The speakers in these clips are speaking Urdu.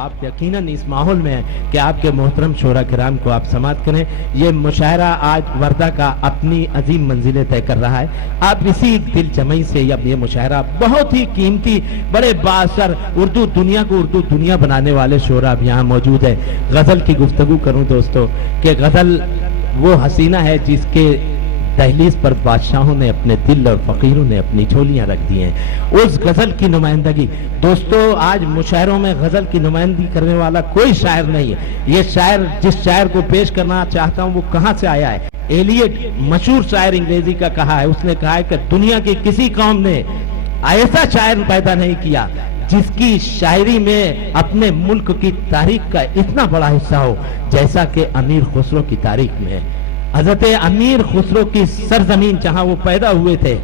آپ یقیناً اس ماحول میں ہیں کہ آپ کے محترم شورا کرام کو آپ سماعت کریں. یہ مشاعرہ آج وردہ کا اپنی عظیم منزلیں طے کر رہا ہے. آپ اسی دل جمعی سے یہ مشاعرہ بہت ہی قیمتی، بڑے بااثر اردو دنیا کو اردو دنیا بنانے والے شعراء اب یہاں موجود ہیں. غزل کی گفتگو کروں دوستو کہ غزل وہ حسینہ ہے جس کے دہلیز پر بادشاہوں نے اپنے دل اور فقیروں نے اپنی جھولیاں رکھ دی ہیں. اس غزل کی نمائندگی دوستو آج مشاعروں میں غزل کی نمائندگی کرنے والا کوئی شاعر نہیں ہے. یہ شاعر جس شاعر کو پیش کرنا چاہتا ہوں وہ کہاں سے آیا ہے؟ ایلیٹ مشہور شاعر انگریزی کا کہا ہے، اس نے کہا ہے کہ دنیا کی کسی قوم نے ایسا شاعر پیدا نہیں کیا جس کی شاعری میں اپنے ملک کی تاریخ کا اتنا بڑا حصہ ہو جیسا کہ امیر خسرو کی تاریخ میں ہے. حضرت امیر خسرو کی سرزمین جہاں وہ پیدا ہوئے تھے،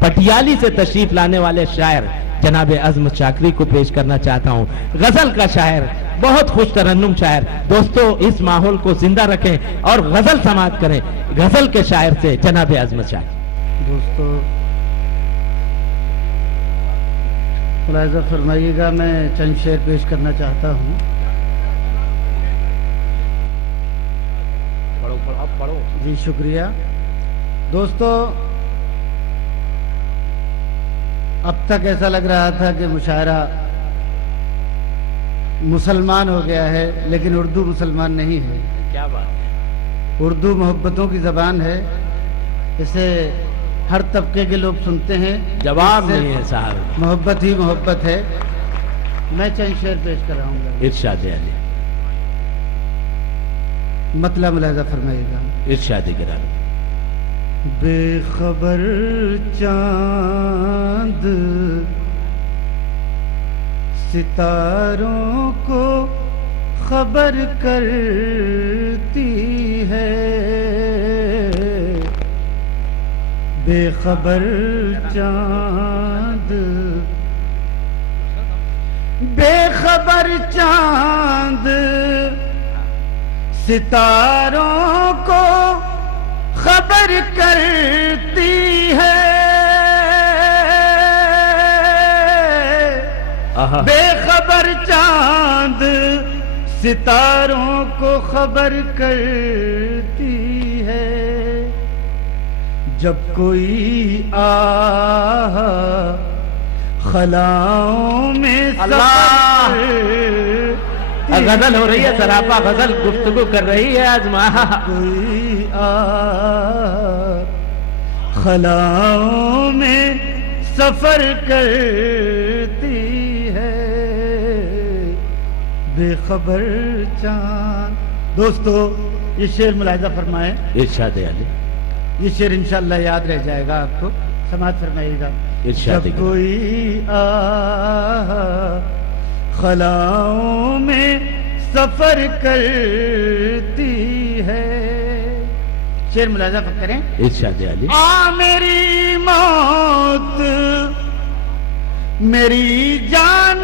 پٹیالی سے تشریف لانے والے شاعر جناب عزم شاکری کو پیش کرنا چاہتا ہوں. غزل کا شاعر، بہت خوش ترنم شاعر. دوستو اس ماحول کو زندہ رکھیں اور غزل سماعت کریں غزل کے شاعر سے جناب عزم شاکری. دوستو ملاحظہ فرمائیے گا، میں چند شعر پیش کرنا چاہتا ہوں. جی شکریہ. دوستو اب تک ایسا لگ رہا تھا کہ مشاعرہ مسلمان ہو گیا ہے، لیکن اردو مسلمان نہیں ہے. کیا بات ہے؟ اردو محبتوں کی زبان ہے، اسے ہر طبقے کے لوگ سنتے ہیں. جواب نہیں ہے صاحب، محبت ہی محبت ہے. میں چند شعر پیش کر رہا ہوں. ارشاد علی، مطلب ملاحظہ فرمائیے گا. ارشاد گرامی. بے خبر چاند ستاروں کو خبر کرتی ہے، بے خبر چاند، بے خبر چاند ستاروں کو خبر کرتی ہے، بے خبر چاند ستاروں کو خبر کرتی ہے. جب کوئی آہ خلاؤں میں غزل ہو رہی ہے، سراپا غزل گفتگو کر رہی ہے. آزما کوئی خلاؤں میں سفر کرتی ہے، بے خبر چاند. دوستو یہ شعر ملاحظہ فرمائیں. ارشاد علی. یہ شعر انشاءاللہ یاد رہ جائے گا آپ کو. سماعت فرمائیے گا. ارشاد. جب کوئی خلاؤں میں سفر کرتی ہے. شعر ملاحظہ کریں. ارشاد علی. میری موت میری جان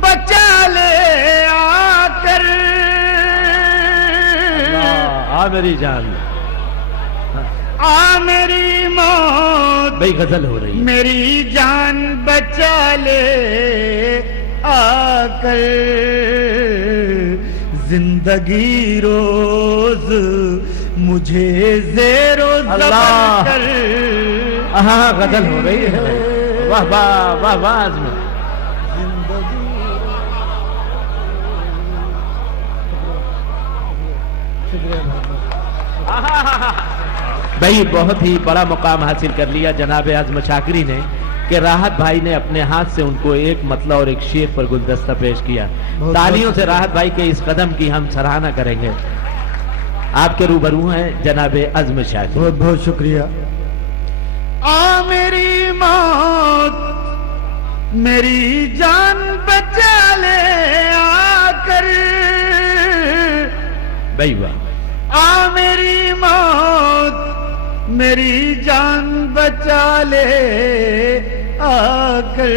بچا لے آ کر، میری جان، میری موت بھائی غزل ہو رہی ہے. میری جان بچا لے آ کر، زندگی روز مجھے زیر و زبر کر. ہاں غزل ہو رہی ہے. واہ واہ واہ واہ. بھائی بہت ہی بڑا مقام حاصل کر لیا جناب عزم شاکری نے کہ راحت بھائی نے اپنے ہاتھ سے ان کو ایک مطلع اور ایک شعر پر گلدستہ پیش کیا. تالیوں سے راحت بھائی کے اس قدم کی ہم سراہنا کریں گے. آپ کے روبرو ہیں جناب عزم شاکری. بہت بہت شکریہ. میری موت میری جان بچا لے آ کر، بھائی واہ. میری موت میری جان بچا لے آ کر،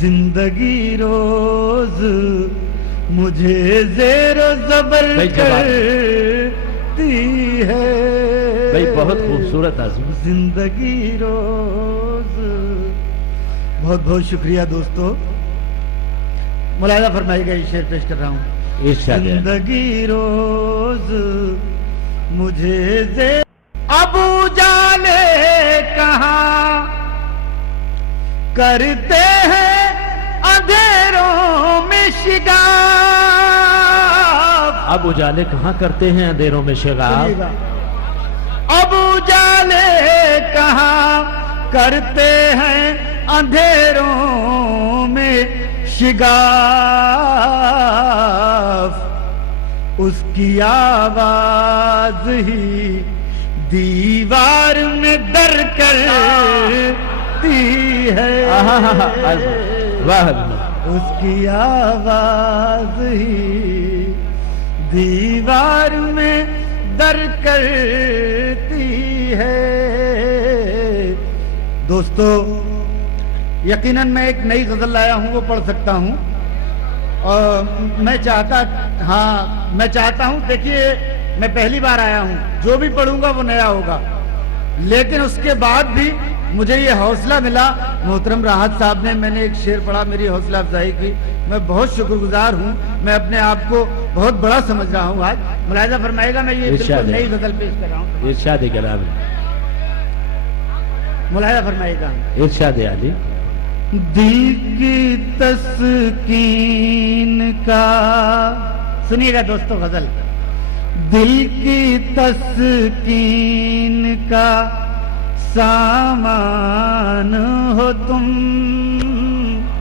زندگی روز مجھے زیر و زبر کرتی ہے. بھائی بہت خوبصورت عزم. زندگی روز. بہت بہت شکریہ دوستو. ملاحظہ فرمائیے گا، یہ شعر پیش کر رہا ہوں. ارشاد ہے. زندگی روز مجھے ابو جالے کہاں کرتے ہیں اندھیروں میں شگاف. اب اجالے کہاں کرتے ہیں اندھیروں میں شگاف. ابو جالے کہاں کرتے ہیں اندھیروں میں شگاف. اس کی آواز ہی دیوار میں در کرتی ہے. واہ. اس کی آواز ہی دیوار میں در کرتی ہے. دوستو یقیناً میں ایک نئی غزل لایا ہوں، وہ پڑھ سکتا ہوں. اور میں چاہتا ہوں دیکھیے میں پہلی بار آیا ہوں، جو بھی پڑھوں گا وہ نیا ہوگا. لیکن اس کے بعد بھی مجھے یہ حوصلہ ملا، محترم راحت صاحب نے، میں نے ایک شعر پڑھا، میری حوصلہ افزائی کی. میں بہت شکر گزار ہوں. میں اپنے آپ کو بہت بڑا سمجھ رہا ہوں. آج ملاحظہ فرمائے گا، میں یہ بالکل نئی غزل پیش کر رہا ہوں. ارشاد کلام. ملاحظہ فرمائے گا. ارشاد علی. دل کی تسکین کا، سنیے گا دوستو غزل. دل کی تسکین کا سامان ہو تم.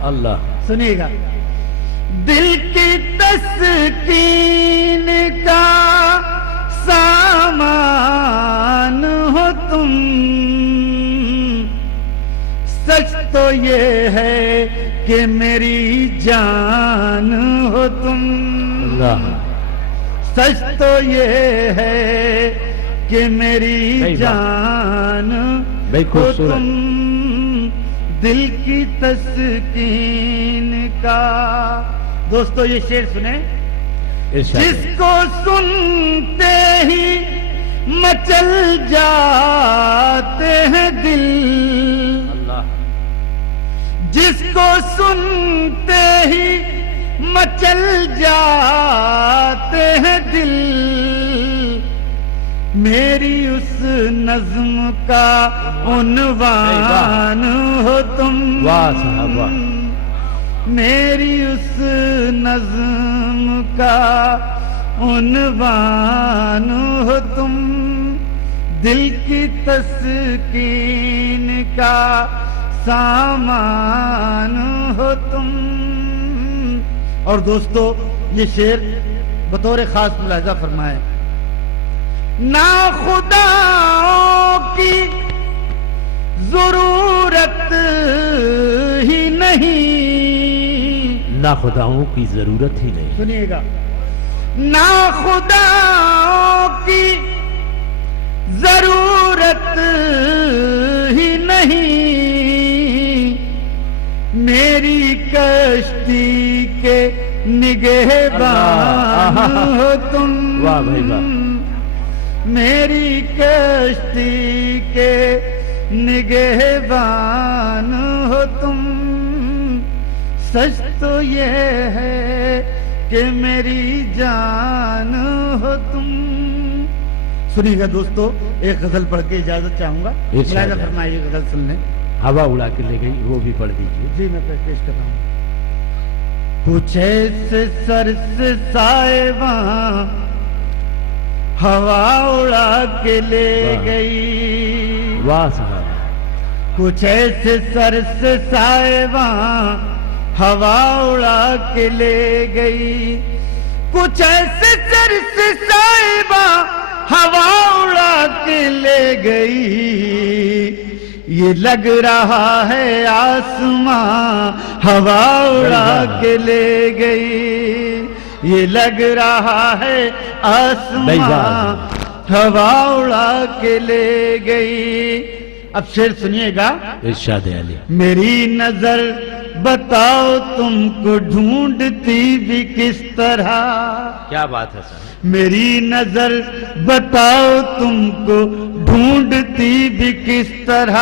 اللہ. سنیے گا. دل کی تسکین کا سامان ہو تم. سچ تو یہ ہے کہ میری جان ہو تم. اللہ. سچ تو یہ ہے کہ میری جان ہو تم. دل کی تسکین کا. دوستو یہ شعر سنیں. جس کو سنتے ہی مچل جاتے ہیں دل. جس کو سنتے ہی مچل جاتے ہیں دل. میری اس نظم کا عنوان ہو تم. واہ صاحب واہ. میری اس نظم کا عنوان ہو تم. دل کی تسکین کا سامان ہو تم. اور دوستو یہ شعر بطور خاص ملاحظہ فرمائے. ناخداؤں کی ضرورت ہی نہیں. ناخداؤں کی ضرورت ہی نہیں. سنیے گا. ناخداؤں کی ضرورت ہی نہیں. میری کشتی کے نگہبان ہو تم. واہ بھائی واہ. میری کشتی کے نگہبان ہو تم. سچ تو یہ ہے کہ میری جان ہو تم. سنیے گا دوستو ایک غزل پڑھ کے اجازت چاہوں گا. ملاحظہ فرمائیے غزل سن لیں. ہوا اڑا کے لے گئی، وہ بھی پڑھ دیجیے. جی میں پیش کر رہا ہوں. کچھ ایسے سر سے سائباں ہوا اڑا کے لے گئی. واہ صاحب. کچھ ایسے سر سے سائباں ہوا اڑا کے لے گئی. کچھ ایسے سر سے سائباں ہوا اڑا کے لے گئی. یہ لگ رہا ہے آسماں ہوا اڑا کے لے گئی. یہ لگ رہا ہے آسماں ہوا اڑا کے لے گئی. اب شعر سنیے گا. ارشاد علی. میری نظر بتاؤ تم کو ڈھونڈتی بھی کس طرح. کیا بات ہے صاحب. میری نظر بتاؤ تم کو ڈھونڈتی بھی کس طرح.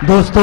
دوستو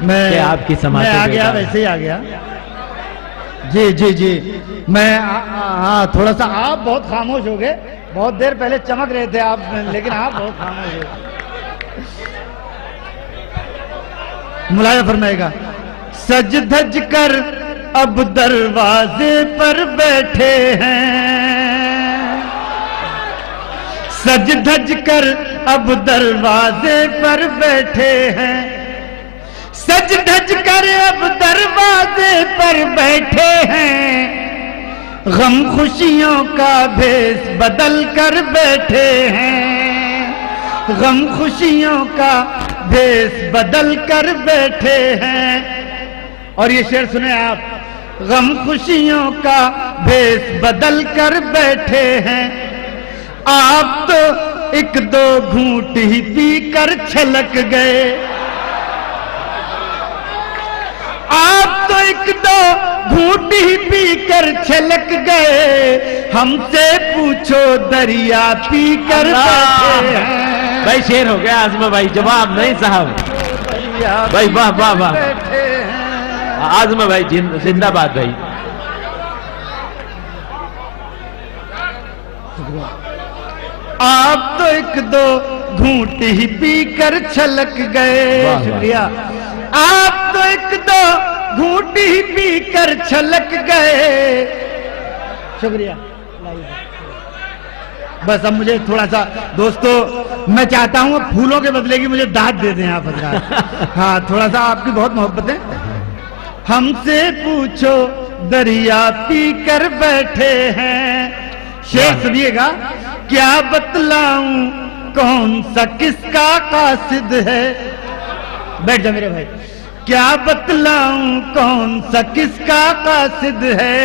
کہ آپ کی میں سماعتیں آ گیا بیدار ہیں۔ ویسے ہی آ گیا جی جی جی میں ہاں تھوڑا سا آپ بہت خاموش ہو گئے بہت دیر پہلے چمک رہے تھے آپ لیکن آپ بہت خاموش ہو گئے ملاحظہ فرمائے گا سج دھج کر اب دروازے پر بیٹھے ہیں سج دھج کر اب دروازے پر بیٹھے ہیں سج دھج کر اب دروازے پر بیٹھے ہیں غم خوشیوں کا بھیس بدل کر بیٹھے ہیں غم خوشیوں کا بھیس بدل کر بیٹھے ہیں اور یہ شعر سنیں آپ غم خوشیوں کا بھیس بدل کر بیٹھے ہیں آپ تو ایک دو گھونٹ ہی پی کر چھلک گئے آپ تو ایک دو گھونٹ ہی پی کر چھلک گئے ہم سے پوچھو دریا پی کر بیٹھے ہیں بھائی شیر ہو گیا آزما بھائی جواب نہیں صاحب بھائی واہ واہ واہ آزما بھائی زندہ باد بھائی آپ تو ایک دو گھونٹ ہی پی کر چھلک گئے واہ واہ۔ شکریہ آپ تو ایک دو گھونٹ ہی پی کر چھلک گئے شکریہ بس اب مجھے تھوڑا سا دوستو میں چاہتا ہوں پھولوں کے بدلے کی مجھے داد دے دیں آپ حضرات ہاں تھوڑا سا آپ کی بہت محبت ہے ہم سے پوچھو دریا پی کر بیٹھے ہیں شعر سنیے گا کیا بتلاؤں کون سا کس کا قاصد ہے بیٹھ جا میرے بھائی کیا بتلاؤں کون سا کس کا قاصد ہے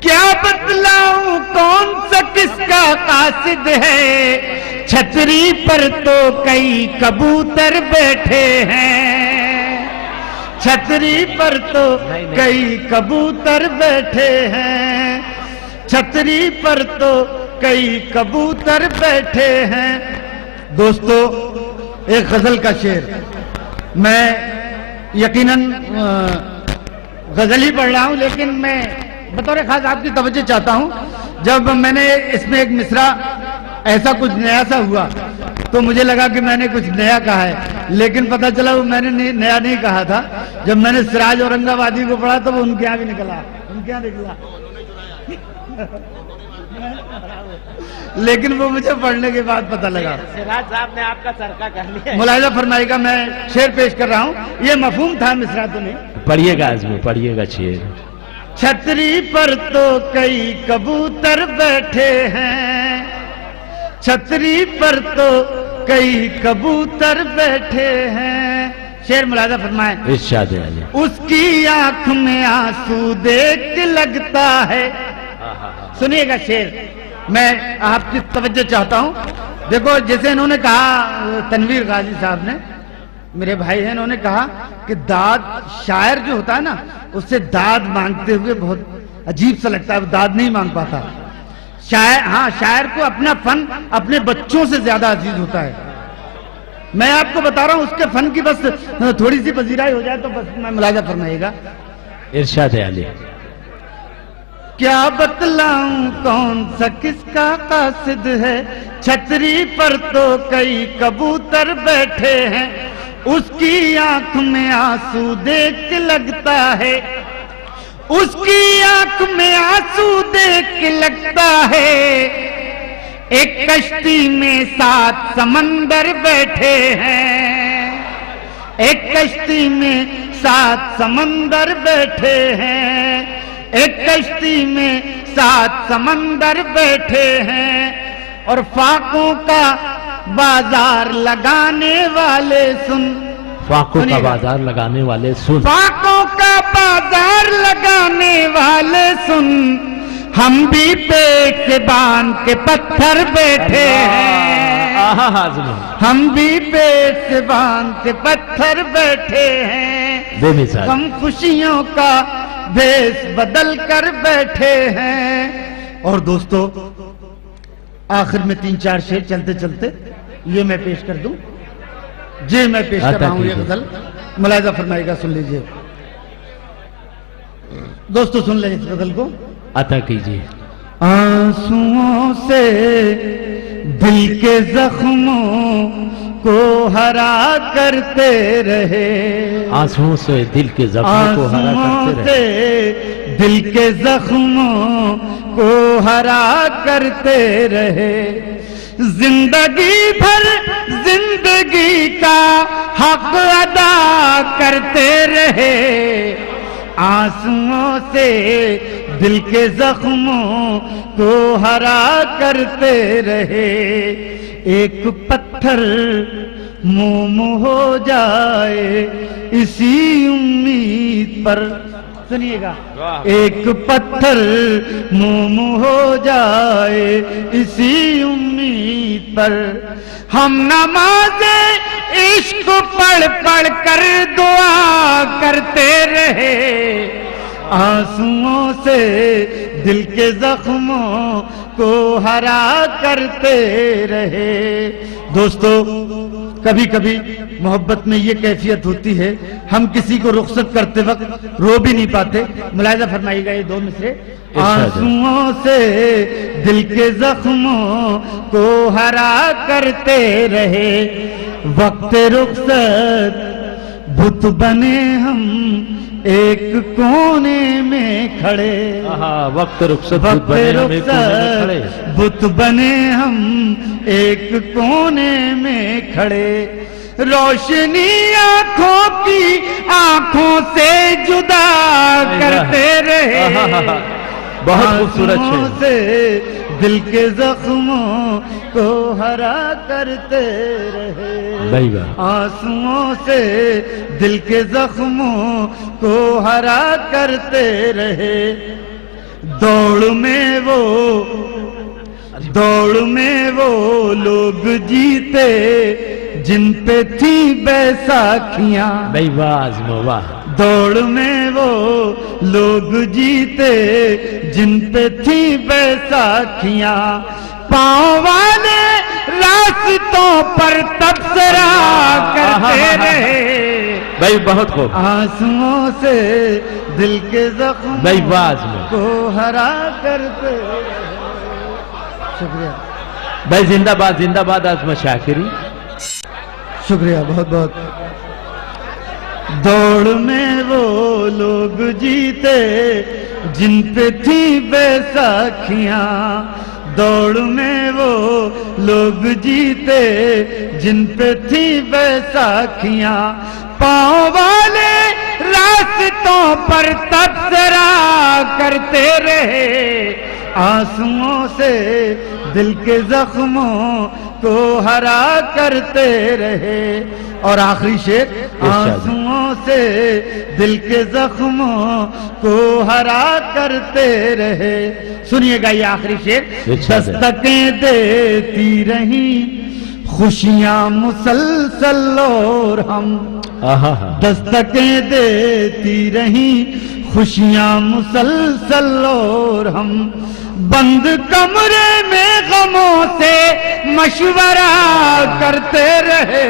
کیا بتلاؤں کون سا کس کا قاصد ہے چھتری پر تو کئی کبوتر بیٹھے ہیں چھتری پر تو کئی کبوتر بیٹھے ہیں چھتری پر تو کئی کبوتر بیٹھے ہیں دوستو ایک غزل کا شعر میں یقیناً غزل ہی پڑھ رہا ہوں لیکن میں بطور خاص آپ کی توجہ چاہتا ہوں جب میں نے اس میں ایک مصرع ایسا کچھ نیا سا ہوا تو مجھے لگا کہ میں نے کچھ نیا کہا ہے لیکن پتہ چلا وہ میں نے نیا نہیں کہا تھا جب میں نے سراج اورنگ آبادی کو پڑھا تو وہ ان کے یہاں بھی نکلا ان کے یہاں نکلا لیکن وہ مجھے پڑھنے کے بعد پتہ لگا سراج صاحب نے آپ کا سرکہ کر لیا ملاحظہ فرمائے گا میں شعر پیش کر رہا ہوں یہ مفہوم تھا مصرع تو نہیں پڑھیے گا آزما پڑھیے گا شعر چھتری پر تو کئی کبوتر بیٹھے ہیں چھتری پر تو کئی کبوتر بیٹھے ہیں شعر ملاحظہ فرمائیں ارشاد علی اس کی آنکھ میں آنسو دیکھ کے لگتا ہے سنیے گا شعر میں آپ کی توجہ چاہتا ہوں دیکھو جیسے انہوں نے کہا تنویر غازی صاحب نے میرے بھائی ہیں انہوں نے کہا کہ داد شاعر جو ہوتا ہے نا اس سے داد مانگتے ہوئے بہت عجیب سا لگتا ہے وہ داد نہیں مانگ پاتا شاعر کو اپنا فن اپنے بچوں سے زیادہ عزیز ہوتا ہے میں آپ کو بتا رہا ہوں اس کے فن کی بس تھوڑی سی پذیرائی ہو جائے تو بس میں ملاحظہ فرمائیے گا ارشاد علی کیا بتلاؤں کون سا کس کا قاصد ہے چھتری پر تو کئی کبوتر بیٹھے ہیں اس کی آنکھ میں آنسو دیکھ کے لگتا ہے اس کی آنکھ میں آنسو دیکھ کے لگتا ہے ایک کشتی میں 7 سمندر بیٹھے ہیں ایک کشتی میں 7 سمندر بیٹھے ہیں ایک کشتی میں 7 سمندر بیٹھے ہیں اور فاقوں کا بازار لگانے والے سن فاقوں کا بازار لگانے والے سن فاقوں کا بازار لگانے والے سن ہم بھی پیٹ سے باندھ کے پتھر بیٹھے ہیں ہم بھی پیٹ سے باندھ کے پتھر بیٹھے ہیں بے مثال ہم خوشیوں کا بھیس بدل کر بیٹھے ہیں اور دوستو آخر میں 3-4 شعر چلتے چلتے یہ میں پیش کر دوں. جی میں پیش کر رہا ہوں یہ غزل, ملاحظہ فرمائے گا, سن لیجئے دوستو, سن لیں اس غزل کو. عطا کیجیے. آنسوؤں سے دل کے زخموں کو ہرا کرتے رہے, آنسوؤں سے دل کے زخموں کو ہرا کرتے رہے, دل کے زخموں کو ہرا کرتے رہے, زندگی بھر زندگی کا حق ادا کرتے رہے, آنسوؤں سے دل کے زخموں کو ہرا کرتے رہے, ایک پتھر موم ہو جائے اسی امید پر, سنیے گا, ایک پتھر موم ہو جائے اسی امید پر, ہم نماز عشق پڑھ پڑھ کر دعا کرتے رہے, آنسوؤں سے دل کے زخموں کو ہرا کرتے رہے. دوستو, کبھی کبھی محبت میں یہ کیفیت ہوتی ہے, ہم کسی کو رخصت کرتے وقت رو بھی نہیں پاتے. ملاحظہ فرمائیے گا یہ دو مصرے. آنسوؤں سے دل کے زخموں کو ہرا کرتے رہے, وقت رخصت بت بنے ہم ایک کونے میں کھڑے, وقت رخصت بت بنے ہم ایک کونے میں کھڑے, روشنی آنکھوں کی آنکھوں سے جدا کرتے رہے, بہت خوبصورت آنسوؤں سے دل کے زخموں کو ہرا کرتے رہے, آنسوؤں سے دل کے زخموں کو ہرا کرتے رہے, دوڑ میں وہ لوگ جیتے جن پہ تھی بیساکھیاں, دوڑ میں وہ لوگ جیتے جن پہ تھی بیساکھیاں, پاؤں والے راستوں پر تبصرہ کرتے رہے, بہت خوب, آنسوؤں سے دل کے زخم کو ہرا کرتے رہے. شکریہ بھائی, زندہ باد, زندہ باد عظمت شاکری. شکریہ بہت بہت. دوڑ میں وہ لوگ جیتے جن پہ تھی بیساکھیاں, دوڑ میں وہ لوگ جیتے جن پہ تھی بیساکھیاں, پاؤں والے راستوں پر تبصرہ کرتے رہے, آنسوؤں سے دل کے زخموں کو ہرا کرتے رہے. اور آخری شعر, آنسوؤں سے دل کے زخموں کو ہرا کرتے رہے. سنیے گا یہ آخری شعر, دستکیں دیتی رہیں خوشیاں مسلسل اور ہم, دستکیں دیتی رہیں خوشیاں مسلسل اور ہم, بند کمرے میں غموں سے مشورہ کرتے رہے,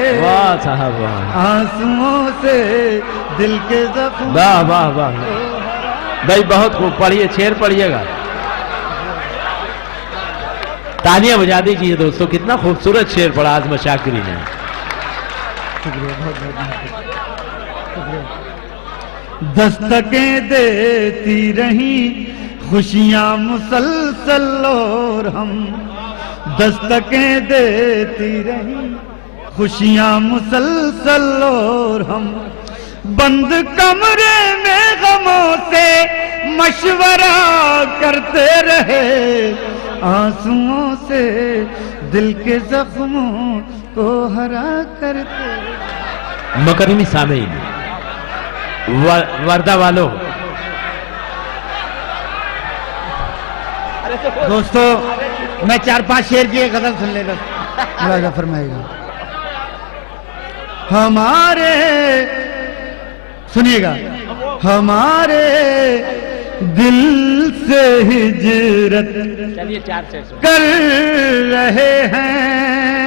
آنسوؤں سے دل کے زخم. واہ واہ واہ بھائی, بہت خوب. پڑھیے, شعر پڑھیے گا. تالیاں بجا دیجیے دوستو, کتنا خوبصورت شعر پڑھا عظمت شاکری نے. شکریہ بہت بہت. دستکیں دیتی رہیں خوشیاں مسلسل اور ہم, دستکیں دیتی رہیں خوشیاں مسلسل اور ہم, بند کمرے میں غموں سے مشورہ کرتے رہے, آنسوؤں سے دل کے زخموں کو ہرا کرتے رہے. مکرمی سامعین, وردہ والوں, دوستو میں 4-5 شعر کی ایک غزل سن لے گا, ملاحظہ فرمائے گا. ہمارے, سنیے گا, ہمارے دل سے ہجرت کر رہے ہیں,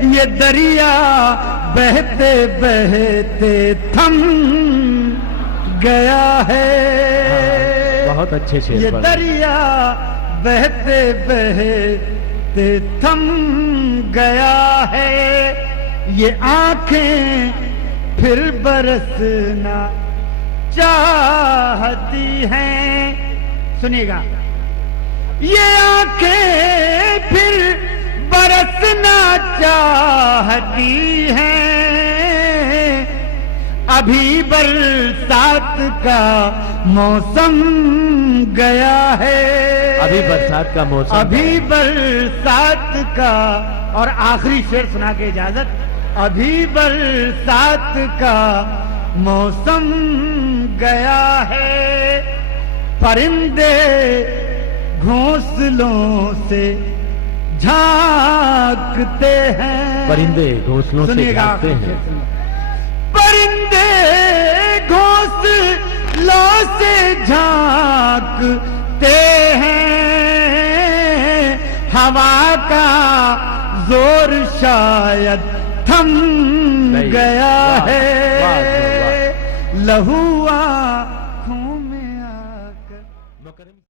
یہ دریا بہتے بہتے تھم گیا ہے. بہت اچھے شعر یہ پڑھے. دریا بہتے بہتے تھم گیا ہے. یہ آنکھیں پھر برسنا چاہتی ہیں. سنیے گا. یہ آنکھیں پھر برسنا چاہتی ہیں. ابھی برسات کا موسم گیا ہے. ابھی برسات کا موسم. ابھی برسات کا. اور آخری شعر سنا کے اجازت. ابھی برسات کا موسم گیا ہے. پرندے گھونسلوں سے جھانکتے ہیں. پرندے گھونسلوں سے سنیے گا. جھانکتے ہیں. پرندے گھونسلوں سے جھانکتے ہیں. ہوا کا زور شاید تھم گیا ہے. لہو